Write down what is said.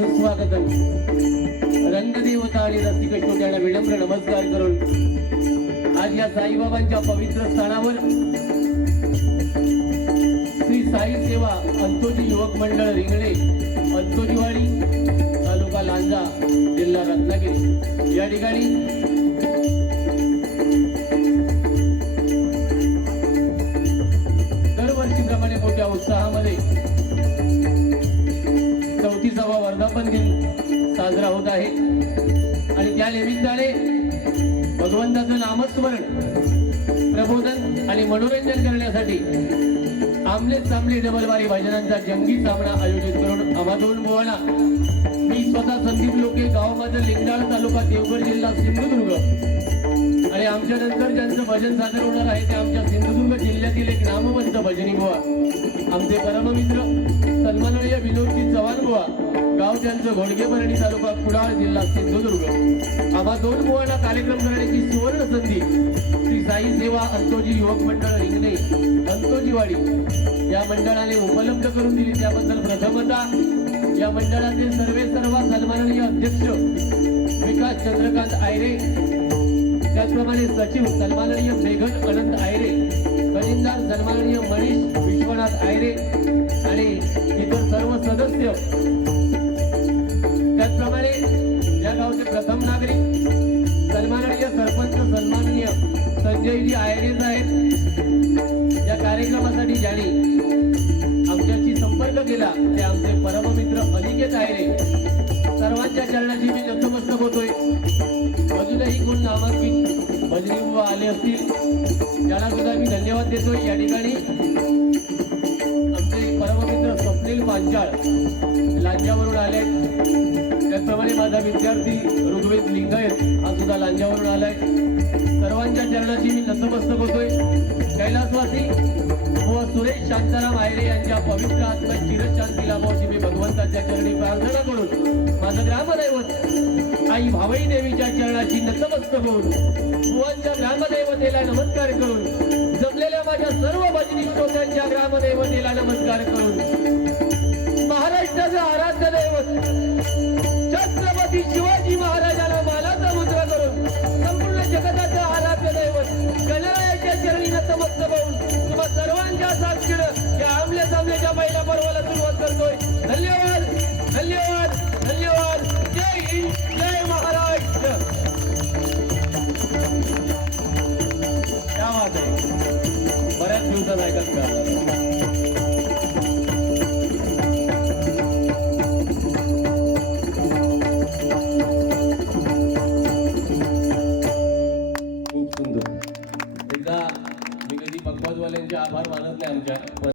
सुस्वागतम. रंगदेवता आणि रसिक श्रोत्यांना विनम्र नमस्कार करून आज या साईबाबांच्या पवित्र स्थानावर श्री साई सेवा अंतोजी युवक मंडळ रिंगणे अंतोजीवाडी तालुका लांजा जिल्हा रत्नागिरी या ठिकाणी दरवर्षीप्रमाणे मोठ्या उत्साहामध्ये 34वा वर्धापन दिन साजरा होत आहे आणि त्या निमित्ताने भगवंताचं नामस्मरण प्रबोधन आणि मनोरंजन करण्यासाठी आमले सामले डबलवारी भजनांचा जंगी सामना आयोजित करून आम्हा दोन बुवांना मी स्वतः संदीप लोके, गाव माझं लिंगडाळ, तालुका देवगड, जिल्हा सिंधुदुर्ग आणि आमच्या नंतर ज्यांचं भजन सादर होणार आहे ते आमच्या सिंधुदुर्ग जिल्ह्यातील एक नामवंत भजनी बुवा, आमचे परममित्र सन्माननीय विनोदजी चव्हाण बुवा, गाव त्यांचं घोडगेपर्णी, तालुका कुडाळ, जिल्हा सिंधुदुर्ग. आम्हा दोन बुवांना कार्यक्रम करण्याची सुवर्ण संधी श्री साई सेवा अंतोजी युवक मंडळ रिंगणे अंतोजीवाडी या मंडळाने उपलब्ध करून दिली, त्याबद्दल प्रथमतः या मंडळाचे सर्व सन्माननीय अध्यक्ष विकास चंद्रकांत आयरे, त्याचप्रमाणे सचिव सन्माननीय मेघन अनंत आयरे, खजिनदार सन्माननीय मनीष विश्वनाथ आयरे आणि इतर सर्व सदस्य, त्याचप्रमाणे या गावचे प्रथम नागरिक सन्माननीय सरपंच सन्माननीय संजयजी आयरे साहेब, या कार्यक्रमासाठी ज्यांनी आमच्याशी संपर्क केला ते आमचे परममित्र अनिकेत आयरे, सर्वांच्या चरणाची मी नतमस्तक होतोय. अजूनही कोण नामांकित भजनी बुवा आले असतील त्यांना सुद्धा मी धन्यवाद देतोय. या ठिकाणी आमचे परममित्र स्वप्नील पांचाळ लांजावरून आले, त्याचप्रमाणे माझा विद्यार्थी ऋग्वेद लिंगायत हा सुद्धा लांजावरून आलाय. सर्वांच्या चरणाची मी नतमस्तक होतोय. कैलासवासी व सुरेश शांताराम आयरे यांच्या पवित्र आत्म्यात चिरशांती लाभावशी मी भगवंताच्या चरणी प्रार्थना करून माझं ग्रामदैवत आई भावई देवीच्या चरणाची नतमस्तक होऊन बुवांच्या ग्रामदैवतेला नमस्कार करून जमलेल्या माझ्या सर्व भजनी श्रोत्यांच्या ग्रामदैवतेला नमस्कार करून महाराष्ट्राचं आराध्य दैवत छत्रपती शिवाजी महाराजांना मानाचा मुद्रा करून संपूर्ण जगताचं आराध्य दैवत गणरायाच्या चरणी नतमस्तक होऊन तुम्हा सर्वांच्या साक्षीनं या आमल्या सामल्याच्या पहिल्या पर्वाला सुरुवात करतोय. धन्यवाद, धन्यवाद, धन्यवाद. जय हिंद, जय महाराष्ट्र. क्या बात आहे. बऱ्याच दिवसात ऐकत का